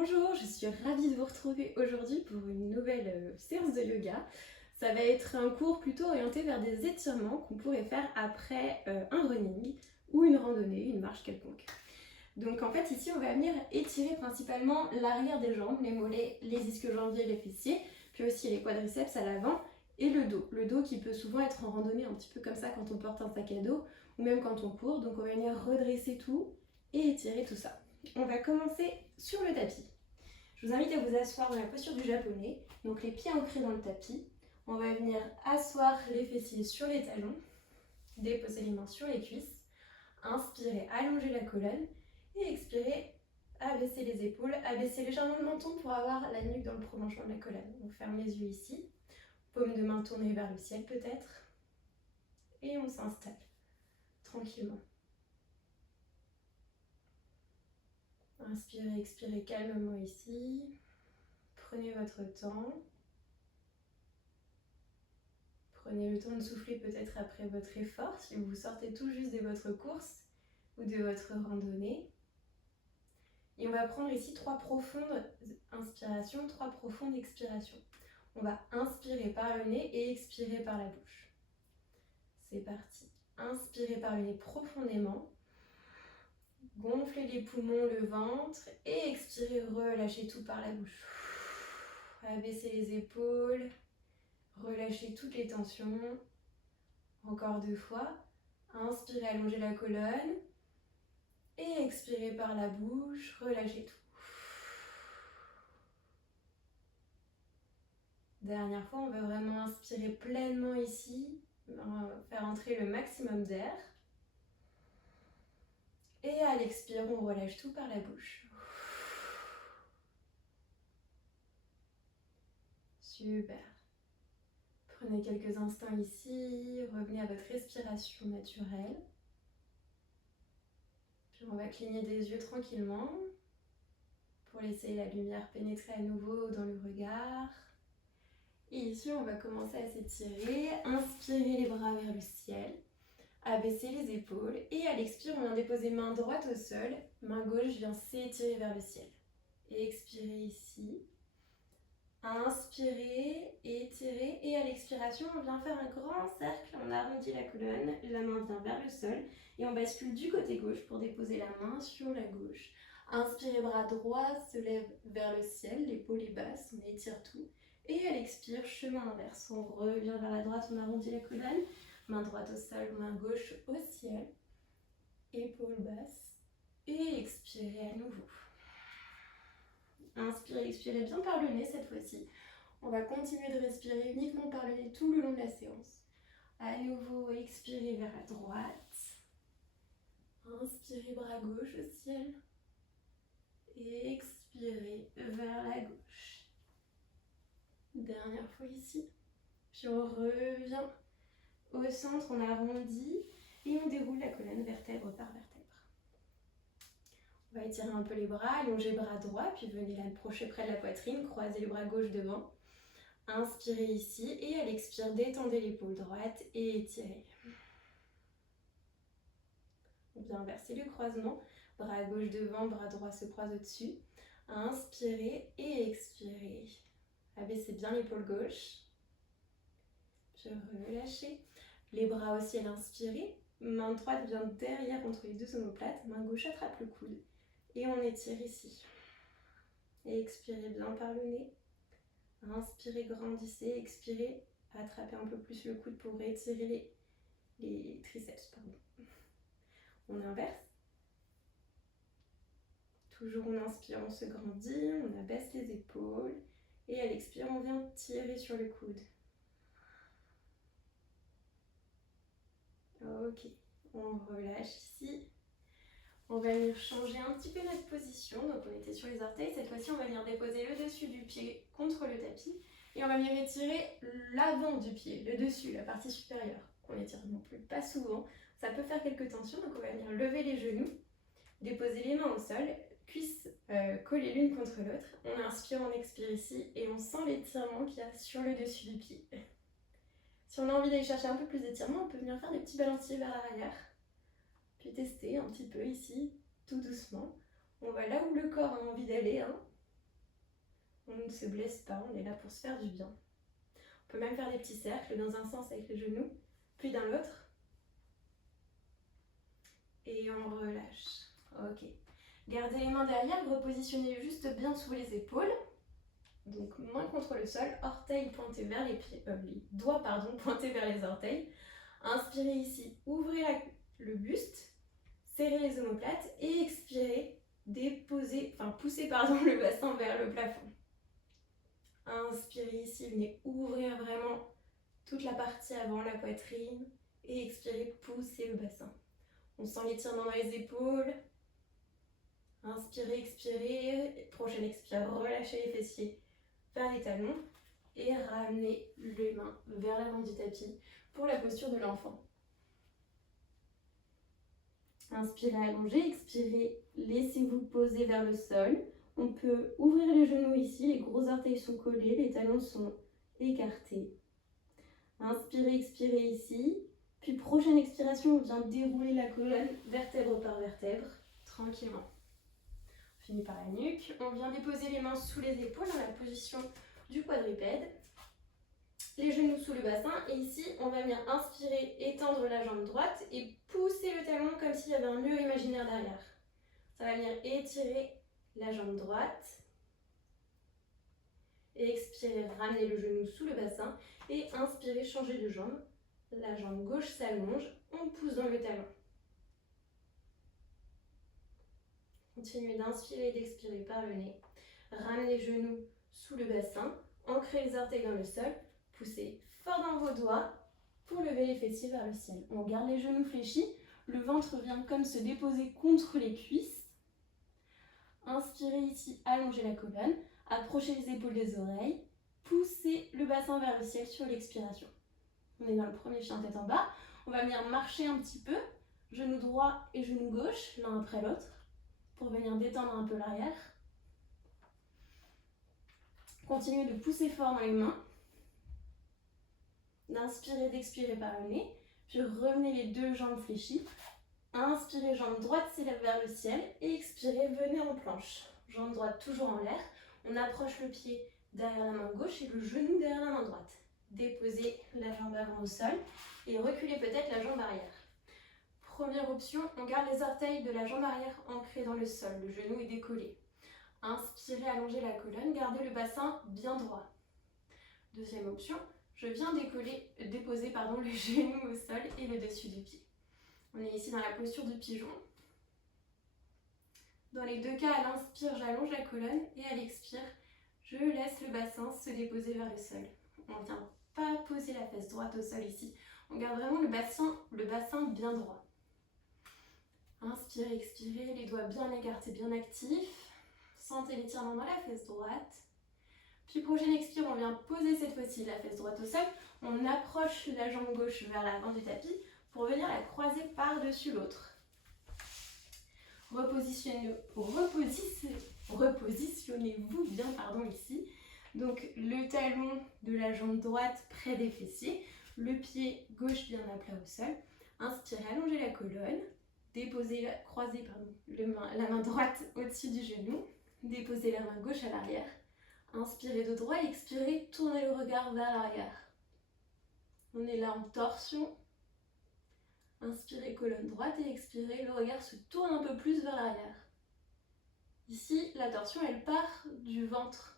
Bonjour, je suis ravie de vous retrouver aujourd'hui pour une nouvelle séance de yoga. Ça va être un cours plutôt orienté vers des étirements qu'on pourrait faire après un running ou une randonnée, une marche quelconque. Donc en fait ici on va venir étirer principalement l'arrière des jambes, les mollets, les ischio-jambiers, les fessiers, puis aussi les quadriceps à l'avant et le dos. Le dos qui peut souvent être en randonnée un petit peu comme ça quand on porte un sac à dos ou même quand on court. Donc on va venir redresser tout et étirer tout ça. On va commencer sur le tapis. Je vous invite à vous asseoir dans la posture du japonais, donc les pieds ancrés dans le tapis. On va venir asseoir les fessiers sur les talons, déposer les mains sur les cuisses, inspirer, allonger la colonne et expirer, abaisser les épaules, abaisser légèrement le menton pour avoir la nuque dans le prolongement de la colonne. On ferme les yeux ici, paume de main tournée vers le ciel peut-être, et on s'installe tranquillement. Inspirez, expirez calmement ici. Prenez votre temps. Prenez le temps de souffler peut-être après votre effort, si vous sortez tout juste de votre course ou de votre randonnée. Et on va prendre ici 3 profondes inspirations, 3 profondes expirations. On va inspirer par le nez et expirer par la bouche. C'est parti. Inspirez par le nez profondément. Gonflez les poumons, le ventre et expirez, relâchez tout par la bouche. Abaissez les épaules, relâchez toutes les tensions. Encore 2 fois. Inspirez, allongez la colonne. Et expirez par la bouche, relâchez tout. Dernière fois, on va vraiment inspirer pleinement ici, faire entrer le maximum d'air. Et à l'expire, on relâche tout par la bouche. Super. Prenez quelques instants ici, revenez à votre respiration naturelle. Puis on va cligner des yeux tranquillement pour laisser la lumière pénétrer à nouveau dans le regard. Et ici, on va commencer à s'étirer. Inspirez les bras vers le ciel. Abaissez les épaules. Et à l'expire, on vient déposer main droite au sol. Main gauche vient s'étirer vers le ciel. Et expirez ici. Inspirez, étirez. Et à l'expiration, on vient faire un grand cercle. On arrondit la colonne. La main vient vers le sol. Et on bascule du côté gauche pour déposer la main sur la gauche. Inspirez, bras droit se lève vers le ciel. L'épaule est basse. On étire tout. Et à l'expire, chemin inverse, on revient vers la droite, on arrondit la colonne, main droite au sol, main gauche au ciel, épaule basse, et expirez à nouveau. Inspirez, expirez bien par le nez cette fois-ci. On va continuer de respirer uniquement par le nez tout le long de la séance. À nouveau, expirez vers la droite. Inspirez, bras gauche au ciel. Et expirez vers la gauche. Dernière fois ici. Puis on revient au centre, on arrondit et on déroule la colonne vertèbre par vertèbre. On va étirer un peu les bras, allonger bras droit, puis venez l'approcher près de la poitrine, croisez les bras gauche devant. Inspirez ici et à l'expire, détendez l'épaule droite et étirez. On vient inverser le croisement, bras gauche devant, bras droit se croise au-dessus. Inspirez et expirez. Abaissez bien l'épaule gauche. Puis relâchez. Les bras au ciel, inspirez. Main droite vient derrière entre les deux omoplates. Main gauche attrape le coude. Et on étire ici. Et expirez bien par le nez. Inspirez, grandissez. Expirez, attrapez un peu plus le coude pour étirer les triceps. On inverse. Toujours on inspire, on se grandit. On abaisse les épaules. Et à l'expire, on vient tirer sur le coude. Ok, on relâche ici. On va venir changer un petit peu notre position. Donc on était sur les orteils. Cette fois-ci, on va venir déposer le dessus du pied contre le tapis. Et on va venir étirer l'avant du pied, le dessus, la partie supérieure. On étire non plus pas souvent. Ça peut faire quelques tensions. Donc on va venir lever les genoux, déposer les mains au sol, cuisses collées l'une contre l'autre. On inspire, on expire ici et on sent l'étirement qu'il y a sur le dessus du pied. Si on a envie d'aller chercher un peu plus d'étirement, on peut venir faire des petits balanciers vers l'arrière. Puis tester un petit peu ici, tout doucement. On va là où le corps a envie d'aller. On ne se blesse pas, on est là pour se faire du bien. On peut même faire des petits cercles dans un sens avec les genoux, puis dans l'autre. Et on relâche. Ok. Gardez les mains derrière, repositionnez juste bien sous les épaules. Donc main contre le sol, orteils pointés vers les pieds, les doigts pointés vers les orteils. Inspirez ici, ouvrez le buste, serrez les omoplates et expirez, poussez le bassin vers le plafond. Inspirez ici, venez ouvrir vraiment toute la partie avant, la poitrine, et expirez, poussez le bassin. On sent l'étirement dans les épaules. Inspirez, expirez. Prochaine expire, relâchez les fessiers vers les talons et ramenez les mains vers l'avant du tapis pour la posture de l'enfant. Inspirez, allongez, expirez, laissez-vous poser vers le sol. On peut ouvrir les genoux ici, les gros orteils sont collés, les talons sont écartés. Inspirez, expirez ici. Puis prochaine expiration, on vient dérouler la colonne vertèbre par vertèbre, tranquillement. On finit par la nuque. On vient déposer les mains sous les épaules dans la position du quadrupède. Les genoux sous le bassin. Et ici, on va venir inspirer, étendre la jambe droite et pousser le talon comme s'il y avait un mur imaginaire derrière. Ça va venir étirer la jambe droite. Et expirer, ramener le genou sous le bassin. Et inspirer, changer de jambe. La jambe gauche s'allonge, on pousse dans le talon. Continuez d'inspirer et d'expirer par le nez. Ramenez les genoux sous le bassin, ancrez les orteils dans le sol, poussez fort dans vos doigts pour lever les fessiers vers le ciel. On garde les genoux fléchis, le ventre vient comme se déposer contre les cuisses. Inspirez ici, allongez la colonne, approchez les épaules des oreilles, poussez le bassin vers le ciel sur l'expiration. On est dans le premier chien tête en bas. On va venir marcher un petit peu, genou droit et genou gauche, l'un après l'autre, pour venir détendre un peu l'arrière. Continuez de pousser fort dans les mains. D'inspirer, d'expirer par le nez. Puis revenez les deux jambes fléchies. Inspirez, jambe droite s'élève vers le ciel. Et expirez, venez en planche. Jambe droite toujours en l'air. On approche le pied derrière la main gauche et le genou derrière la main droite. Déposez la jambe avant au sol et reculez peut-être la jambe arrière. Première option, on garde les orteils de la jambe arrière ancrés dans le sol, le genou est décollé. Inspirez, allongez la colonne, gardez le bassin bien droit. Deuxième option, je viens déposer le genou au sol et le dessus du pied. On est ici dans la posture de pigeon. Dans les deux cas, à l'inspire, j'allonge la colonne et à l'expire, je laisse le bassin se déposer vers le sol. On ne vient pas poser la fesse droite au sol ici. On garde vraiment le bassin bien droit. Inspirez, expirez, les doigts bien écartés, bien actifs. Sentez l'étirement dans la fesse droite. Puis prochaine expire, on vient poser cette fois-ci la fesse droite au sol. On approche la jambe gauche vers l'avant du tapis pour venir la croiser par-dessus l'autre. Repositionnez-vous bien ici. Donc le talon de la jambe droite près des fessiers, le pied gauche bien à plat au sol. Inspirez, allongez la colonne, croisez la main droite au-dessus du genou, déposez la main gauche à l'arrière. Inspirez de droit, expirez, tournez le regard vers l'arrière. On est là en torsion. Inspirez, colonne droite et expirez, le regard se tourne un peu plus vers l'arrière. Ici, la torsion, elle part du ventre.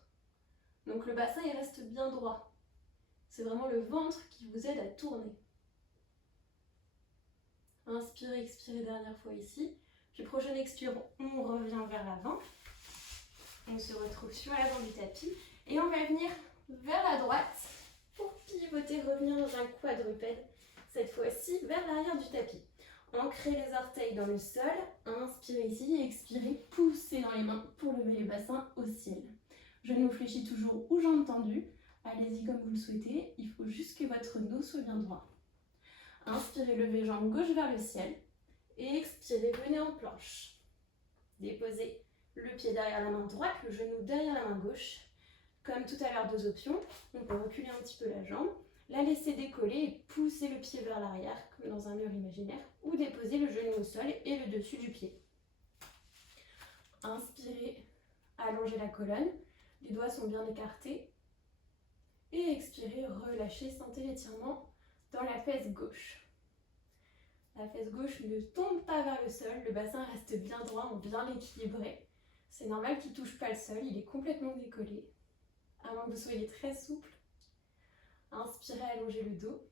Donc le bassin, il reste bien droit. C'est vraiment le ventre qui vous aide à tourner. Inspirez, expirez, dernière fois ici. Puis prochaine expire, on revient vers l'avant. On se retrouve sur l'avant du tapis. Et on va venir vers la droite pour pivoter, revenir dans un quadrupède. Cette fois-ci, vers l'arrière du tapis. Ancrez les orteils dans le sol. Inspirez ici et expirez, poussez dans les mains pour lever les bassins au ciel. Genoux fléchis toujours ou jambes tendues. Allez-y comme vous le souhaitez. Il faut juste que votre dos soit bien droit. Inspirez, levez jambe gauche vers le ciel. Et expirez, venez en planche. Déposez le pied derrière la main droite, le genou derrière la main gauche. Comme tout à l'heure, deux options. On peut reculer un petit peu la jambe, la laisser décoller et pousser le pied vers l'arrière, comme dans un mur imaginaire. Ou déposer le genou au sol et le dessus du pied. Inspirez, allongez la colonne. Les doigts sont bien écartés. Et expirez, relâchez, sentez l'étirement dans la fesse gauche. La fesse gauche ne tombe pas vers le sol, le bassin reste bien droit, on vient l'équilibrer. C'est normal qu'il ne touche pas le sol, il est complètement décollé. À moins que vous soyez très souple. Inspirez, allongez le dos.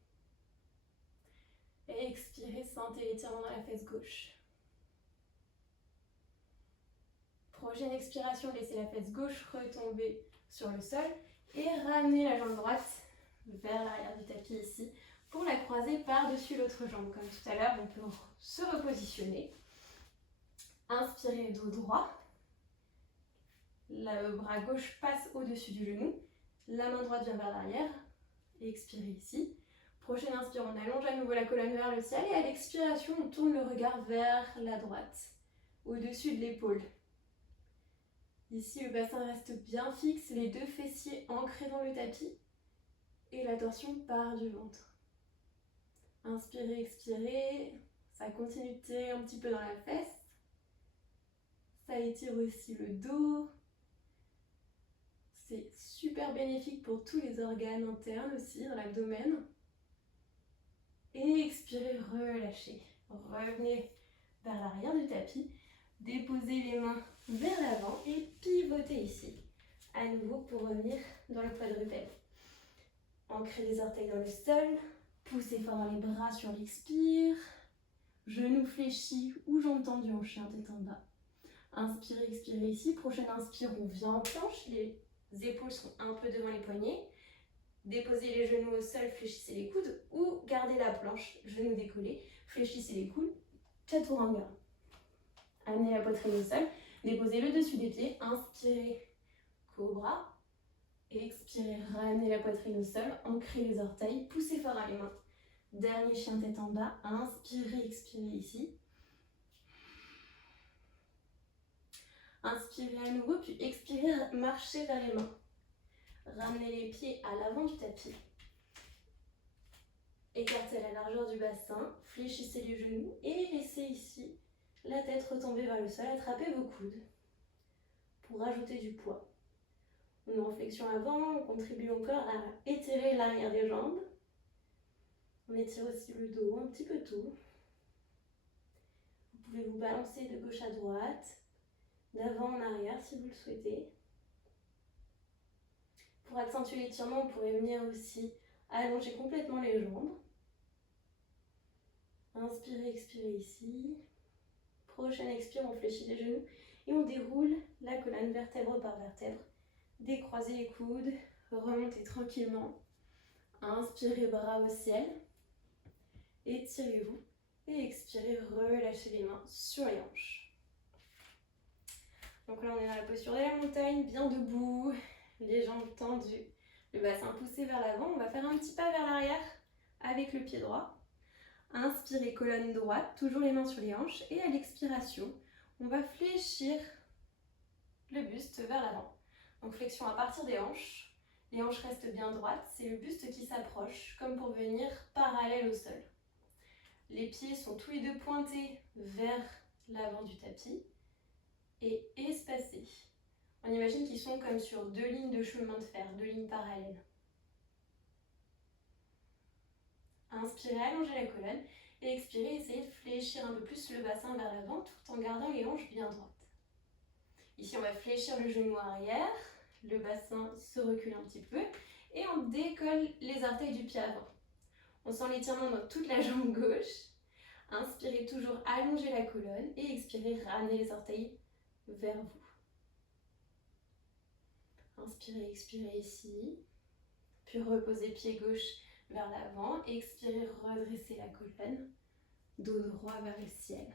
Et expirez, sentez l'étirement dans la fesse gauche. Prochaine expiration, laissez la fesse gauche retomber sur le sol et ramenez la jambe droite vers l'arrière du tapis ici pour la croiser par-dessus l'autre jambe. Comme tout à l'heure, on peut se repositionner. Inspirez, dos droit. Le bras gauche passe au-dessus du genou. La main droite vient vers l'arrière. Expirez ici. Prochaine inspire, on allonge à nouveau la colonne vers le ciel et à l'expiration, on tourne le regard vers la droite, au-dessus de l'épaule. Ici, le bassin reste bien fixe, les deux fessiers ancrés dans le tapis et la torsion part du ventre. Inspirez, expirez, ça continue de tirer un petit peu dans la fesse. Ça étire aussi le dos. C'est super bénéfique pour tous les organes internes aussi, dans l'abdomen. Et expirez, relâchez. Revenez vers l'arrière du tapis. Déposez les mains vers l'avant et pivotez ici. À nouveau pour revenir dans le quadrupède. Ancrez les orteils dans le sol. Poussez fort dans les bras sur l'expire. Genoux fléchis ou jambes tendues en chien tête en bas. Inspirez, expirez ici. Prochaine inspire, on vient en planche. Les épaules sont un peu devant les poignets. Déposez les genoux au sol, fléchissez les coudes ou gardez la planche, genoux décollés, fléchissez les coudes, chaturanga. Amenez la poitrine au sol, déposez le dessus des pieds, inspirez, cobra, et expirez, ramenez la poitrine au sol, ancrez les orteils, poussez fort dans les mains. Dernier chien tête en bas, inspirez, expirez ici. Inspirez à nouveau, puis expirez, marchez vers les mains. Ramenez les pieds à l'avant du tapis. Écartez la largeur du bassin, fléchissez les genoux et laissez ici la tête retomber vers le sol. Attrapez vos coudes pour ajouter du poids. Une réflexion avant, on contribue encore à étirer l'arrière des jambes. On étire aussi le dos, un petit peu tout. Vous pouvez vous balancer de gauche à droite, d'avant en arrière si vous le souhaitez. Pour accentuer l'étirement, on pourrait venir aussi allonger complètement les jambes. Inspirez, expirez ici. Prochaine expire, on fléchit les genoux et on déroule la colonne vertèbre par vertèbre. Décroisez les coudes, remontez tranquillement. Inspirez, bras au ciel. Étirez-vous et expirez, relâchez les mains sur les hanches. Donc là, on est dans la posture de la montagne, bien debout. Les jambes tendues, le bassin poussé vers l'avant. On va faire un petit pas vers l'arrière avec le pied droit. Inspirez, colonne droite, toujours les mains sur les hanches. Et à l'expiration, on va fléchir le buste vers l'avant. Donc flexion à partir des hanches. Les hanches restent bien droites. C'est le buste qui s'approche, comme pour venir parallèle au sol. Les pieds sont tous les deux pointés vers l'avant du tapis et espacés. On imagine qu'ils sont comme sur deux lignes de chemin de fer, deux lignes parallèles. Inspirez, allongez la colonne et expirez, essayez de fléchir un peu plus le bassin vers l'avant tout en gardant les hanches bien droites. Ici, on va fléchir le genou arrière, le bassin se recule un petit peu et on décolle les orteils du pied avant. On sent l'étirement dans toute la jambe gauche. Inspirez, toujours allonger la colonne et expirez, ramenez les orteils vers vous. Inspirez, expirez ici, puis reposez pied gauche vers l'avant, expirez, redressez la colonne, dos droit vers le ciel.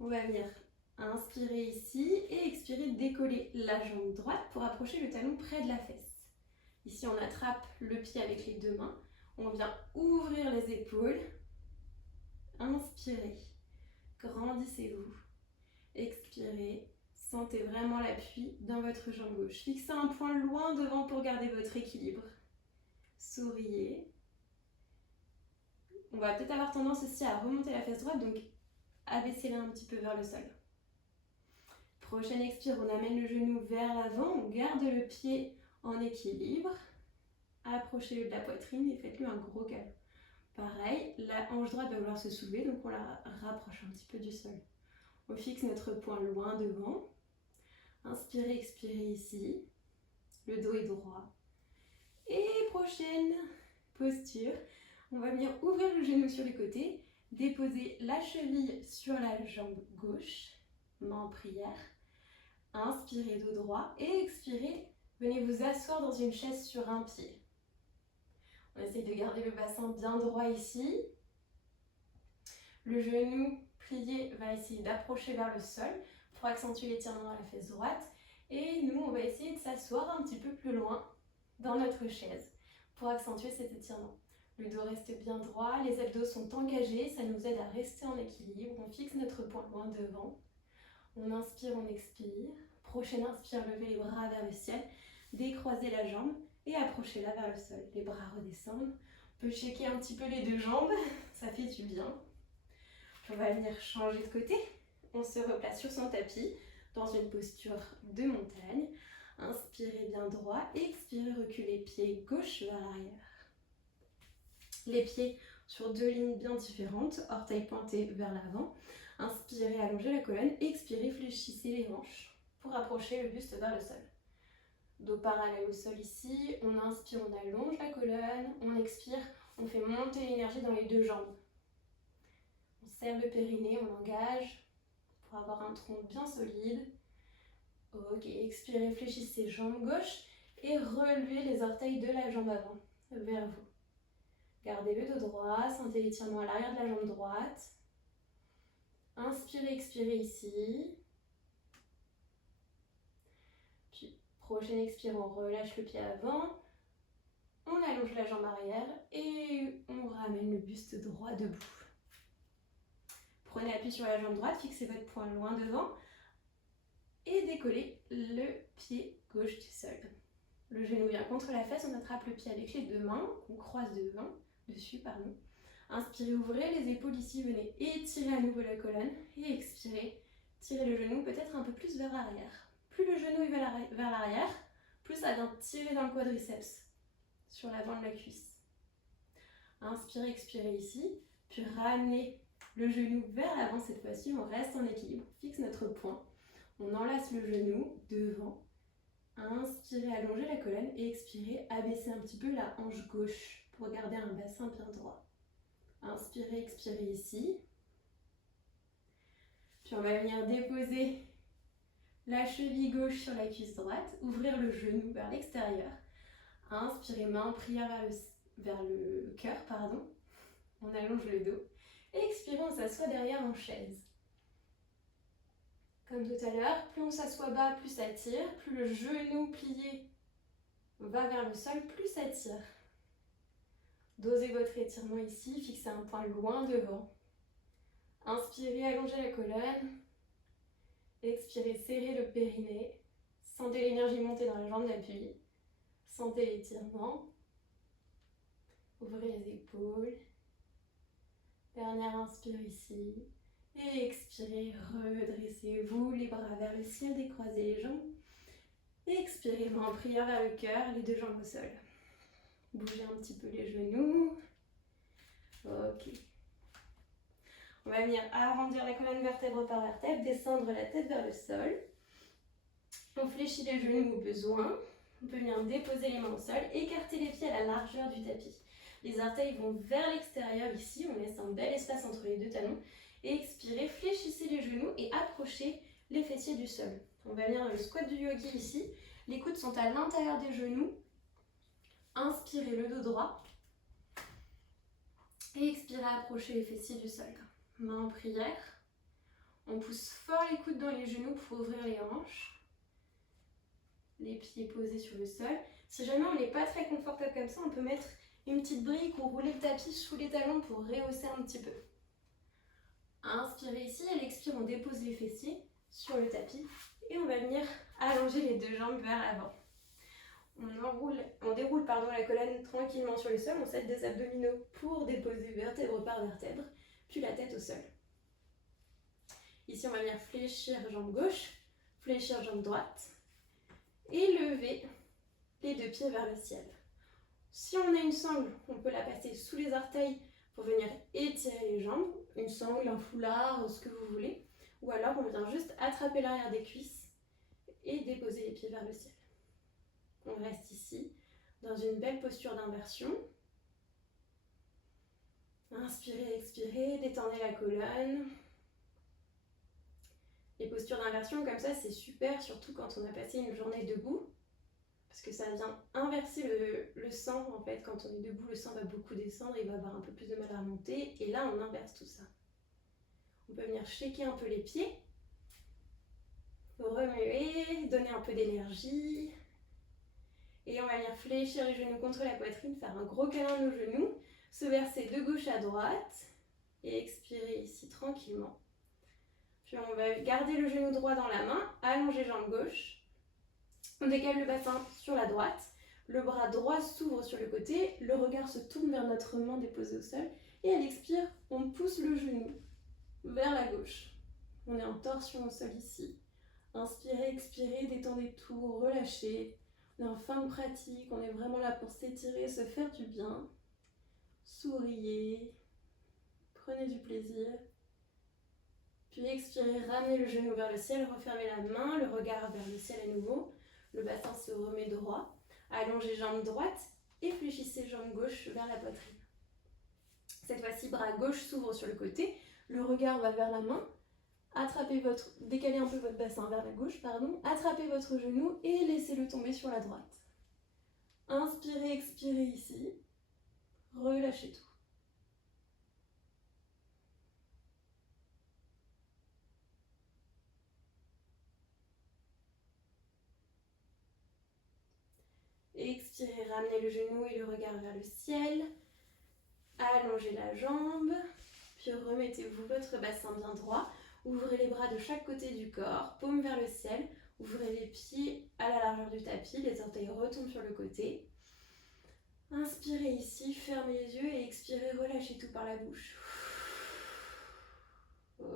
On va venir inspirer ici et expirer, décoller la jambe droite pour approcher le talon près de la fesse. Ici, on attrape le pied avec les deux mains, on vient ouvrir les épaules, inspirez, grandissez-vous, expirez. Sentez vraiment l'appui dans votre jambe gauche. Fixez un point loin devant pour garder votre équilibre. Souriez. On va peut-être avoir tendance aussi à remonter la fesse droite, donc abaissez-la un petit peu vers le sol. Prochaine expire, on amène le genou vers l'avant, on garde le pied en équilibre. Approchez-le de la poitrine et faites-lui un gros câlin. Pareil, la hanche droite va vouloir se soulever, donc on la rapproche un petit peu du sol. On fixe notre poing loin devant. Inspirez, expirez ici. Le dos est droit. Et prochaine posture, on va venir ouvrir le genou sur les côtés, déposer la cheville sur la jambe gauche, main en prière. Inspirez dos droit et expirez, venez vous asseoir dans une chaise sur un pied. On essaye de garder le bassin bien droit ici. Le genou plié va essayer d'approcher vers le sol pour accentuer l'étirement dans la fesse droite. Et nous, on va essayer de s'asseoir un petit peu plus loin dans notre chaise pour accentuer cet étirement. Le dos reste bien droit, les abdos sont engagés, ça nous aide à rester en équilibre. On fixe notre poing loin devant. On inspire, on expire. Prochaine inspire, levez les bras vers le ciel, décroisez la jambe et approchez-la vers le sol. Les bras redescendent. On peut checker un petit peu les deux jambes, ça fait du bien. On va venir changer de côté. On se replace sur son tapis dans une posture de montagne. Inspirez bien droit, expirez, reculez pied gauche vers l'arrière. Les pieds sur deux lignes bien différentes, orteils pointés vers l'avant. Inspirez, allongez la colonne, expirez, fléchissez les hanches pour approcher le buste vers le sol. Dos parallèle au sol ici, on inspire, on allonge la colonne, on expire, on fait monter l'énergie dans les deux jambes. On serre le périnée, on engage pour avoir un tronc bien solide. Ok, expirez, fléchissez jambe gauche et relevez les orteils de la jambe avant vers vous. Gardez le dos droit, sentez l'étirement à l'arrière de la jambe droite. Inspirez, expirez ici. Puis, prochaine expire, on relâche le pied avant. On allonge la jambe arrière et on ramène le buste droit debout. Prenez appui sur la jambe droite, fixez votre poing loin devant et décollez le pied gauche du sol. Le genou vient contre la fesse, on attrape le pied avec les deux mains, on croise dessus. Inspirez, ouvrez les épaules ici, venez étirer à nouveau la colonne et expirez, tirez le genou peut-être un peu plus vers l'arrière. Plus le genou est vers l'arrière, plus ça vient tirer dans le quadriceps, sur l'avant de la cuisse. Inspirez, expirez ici, puis ramenez le genou vers l'avant cette fois-ci, on reste en équilibre, on fixe notre poing, on enlace le genou devant. Inspirez, allongez la colonne et expirez, abaissez un petit peu la hanche gauche pour garder un bassin bien droit. Inspirez, expirez ici. Puis on va venir déposer la cheville gauche sur la cuisse droite, ouvrir le genou vers l'extérieur. Inspirez, main en prière vers le cœur, On allonge le dos. Et expirez, on s'assoit derrière en chaise. Comme tout à l'heure, plus on s'assoit bas, plus ça tire. Plus le genou plié va vers le sol, plus ça tire. Dosez votre étirement ici, fixez un point loin devant. Inspirez, allongez la colonne. Expirez, serrez le périnée. Sentez l'énergie monter dans la jambe d'appui. Sentez l'étirement. Ouvrez les épaules. Dernière inspire ici. Et expirez, redressez-vous, les bras vers le ciel, décroisez les jambes. Expirez, main en prière vers le cœur, les deux jambes au sol. Bougez un petit peu les genoux. Ok. On va venir arrondir la colonne vertèbre par vertèbre, descendre la tête vers le sol. On fléchit les genoux au besoin. On peut venir déposer les mains au sol, écarter les pieds à la largeur du tapis. Les orteils vont vers l'extérieur ici, on laisse un bel espace entre les deux talons. Expirez, fléchissez les genoux et approchez les fessiers du sol. On va venir dans le squat du yogi ici. Les coudes sont à l'intérieur des genoux. Inspirez le dos droit. Et expirez, approchez les fessiers du sol. Main en prière. On pousse fort les coudes dans les genoux pour ouvrir les hanches. Les pieds posés sur le sol. Si jamais on n'est pas très confortable comme ça, on peut mettre une petite brique ou rouler le tapis sous les talons pour rehausser un petit peu. Inspirez ici, à l'expire, on dépose les fessiers sur le tapis et on va venir allonger les deux jambes vers l'avant. On déroule la colonne tranquillement sur le sol, on s'aide des abdominaux pour déposer vertèbre par vertèbre, puis la tête au sol. Ici, on va venir fléchir jambe gauche, Fléchir jambe droite et lever les deux pieds vers le ciel. Si on a une sangle, on peut la passer sous les orteils pour venir étirer les jambes. Une sangle, un foulard, ce que vous voulez. Ou alors on vient juste attraper l'arrière des cuisses et déposer les pieds vers le ciel. On reste ici dans une belle posture d'inversion. Inspirez, expirez, détendez la colonne. Les postures d'inversion comme ça, c'est super, surtout quand on a passé une journée debout. Parce que ça vient inverser le sang en fait. Quand on est debout, le sang va beaucoup descendre, il va avoir un peu plus de mal à remonter. Et là, on inverse tout ça. On peut venir shaker un peu les pieds. Remuer, donner un peu d'énergie. Et on va venir fléchir les genoux contre la poitrine, faire un gros câlin aux genoux. Se verser de gauche à droite. Et expirer ici tranquillement. Puis on va garder le genou droit dans la main, allonger jambe gauche. On décale le bassin sur la droite, le bras droit s'ouvre sur le côté, le regard se tourne vers notre main déposée au sol et à l'expire, on pousse le genou vers la gauche. On est en torsion au sol ici. Inspirez, expirez, détendez tout, relâchez. On est en fin de pratique, on est vraiment là pour s'étirer, se faire du bien. Souriez, prenez du plaisir. Puis expirez, ramenez le genou vers le ciel, refermez la main, le regard vers le ciel à nouveau. Le bassin se remet droit. Allongez jambe droite et fléchissez jambe gauche vers la poitrine. Cette fois-ci, bras gauche s'ouvre sur le côté. Le regard va vers la main. Décalez un peu votre bassin vers la gauche, attrapez votre genou et laissez-le tomber sur la droite. Inspirez, expirez ici. Relâchez tout. Expirez, ramenez le genou et le regard vers le ciel. Allongez la jambe. Puis remettez-vous votre bassin bien droit. Ouvrez les bras de chaque côté du corps, paume vers le ciel. Ouvrez les pieds à la largeur du tapis, les orteils retombent sur le côté. Inspirez ici, fermez les yeux et expirez, relâchez tout par la bouche. Ok.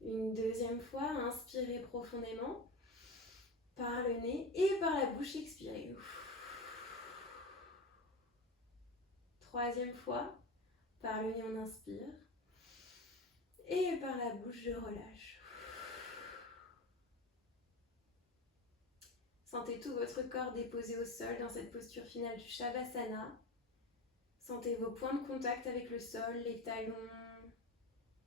Une deuxième fois, inspirez profondément par le nez et par la bouche, expirez. Troisième fois, par le nez on inspire et par la bouche je relâche. Sentez tout votre corps déposé au sol dans cette posture finale du Shavasana. Sentez vos points de contact avec le sol, les talons,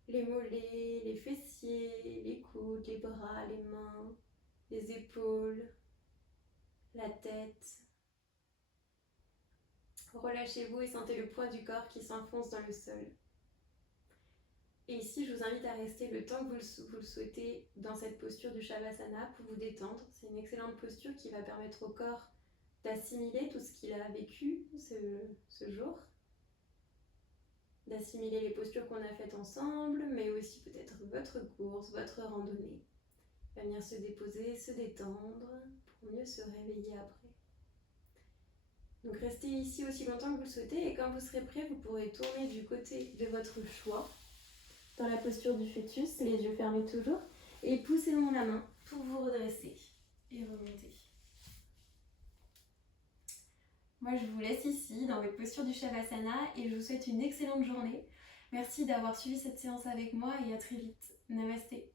les mollets, les fessiers, les coudes, les bras, les mains, les épaules, la tête. Relâchez-vous et sentez le poids du corps qui s'enfonce dans le sol. Et ici, je vous invite à rester le temps que vous le souhaitez dans cette posture du Shavasana pour vous détendre. C'est une excellente posture qui va permettre au corps d'assimiler tout ce qu'il a vécu ce jour, d'assimiler les postures qu'on a faites ensemble, mais aussi peut-être votre course, votre randonnée. Il va venir se déposer, se détendre pour mieux se réveiller après. Donc restez ici aussi longtemps que vous le souhaitez et quand vous serez prêt, vous pourrez tourner du côté de votre choix dans la posture du fœtus, les yeux fermés toujours, et poussez-moi la main pour vous redresser et remonter. Moi, je vous laisse ici dans votre posture du Shavasana et je vous souhaite une excellente journée. Merci d'avoir suivi cette séance avec moi et à très vite. Namasté.